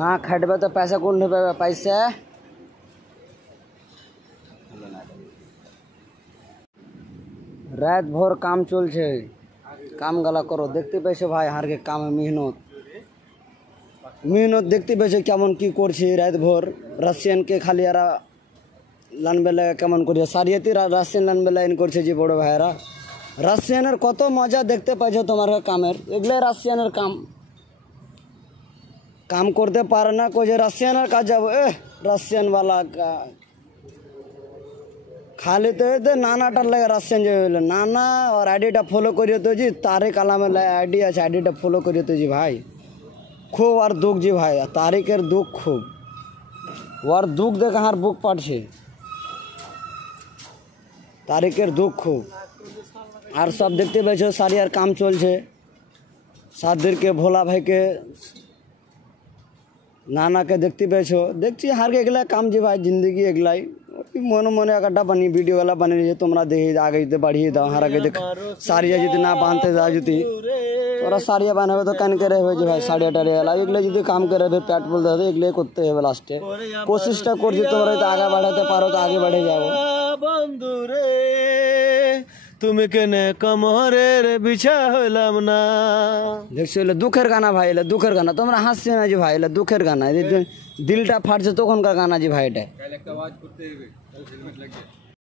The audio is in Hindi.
না খাটবে তো পয়সা কোন পাবে পয়সা। রাত ভোর কাম চলছে, কাম গালা করো। দেখতে পাইছো ভাই হারকে কামে মেহনত দেখতে পাইছো কেমন কি করছে রাত ভোর। রাশিয়ানকে খালি এরা লান বেলা কেমন করছে, সারিয়াতি রাশিয়ান লান বেলা ইন করছে যে বড় ভাইয়েরা। রাশিয়ানের কত মজা দেখতে পাইছো তোমার কামের, এগুলাই রাশিয়ানের কাম করতে পারে না কই যে রাশিয়ানের কাজ যাবো। রাশিয়ান वाला खाली तो ये नानाटार लगे राशियान जो नाना और आईडीटा फॉलो करियो तो जी तारिक आलामेर आईडी আছে आईडीटा फॉलो करियो तो जी भाई खूब और दुख जी भाई तारिकेर दुख खूब और दुख देख हार बुक पाड़ছে तारिकेर दुख खूब। और सब देखते पाइছো सारियार काम चलছে सादिर के भोला भाई के नाना के देखते पाइছো देखছি हार के एगला काम जी भाई जिंदगी एगलाई मन मन एक बनी भिडियो वाला बने रही तुम्हारा देखी आगे जो बढ़िए दाओ हारा के देख साड़िया जी ना बांधते जा जुती तोरा साड़िया बांधे तो कन के रहे भाई साड़िया टाड़िया वाला एगले जो काम करे पेट बोल दे एगले करते हैं लास्टे कोशिशटा कर तुम्हारा तो आगे बढ़ाते पारो तो आगे बढ़े जाओ। बंधु रे তুমি কেনে কমরের বিছা হইলাম না দেখছো এলে দুঃখের গানা ভাই এলে দুঃখের গানা তোমরা হাসছে না যে ভাই এলে দুঃখের গানা দিলটা ফাটছে তখনকার গানা যে ভাই এটা একটা আওয়াজ করতে হবে হেলমেট লাগিয়ে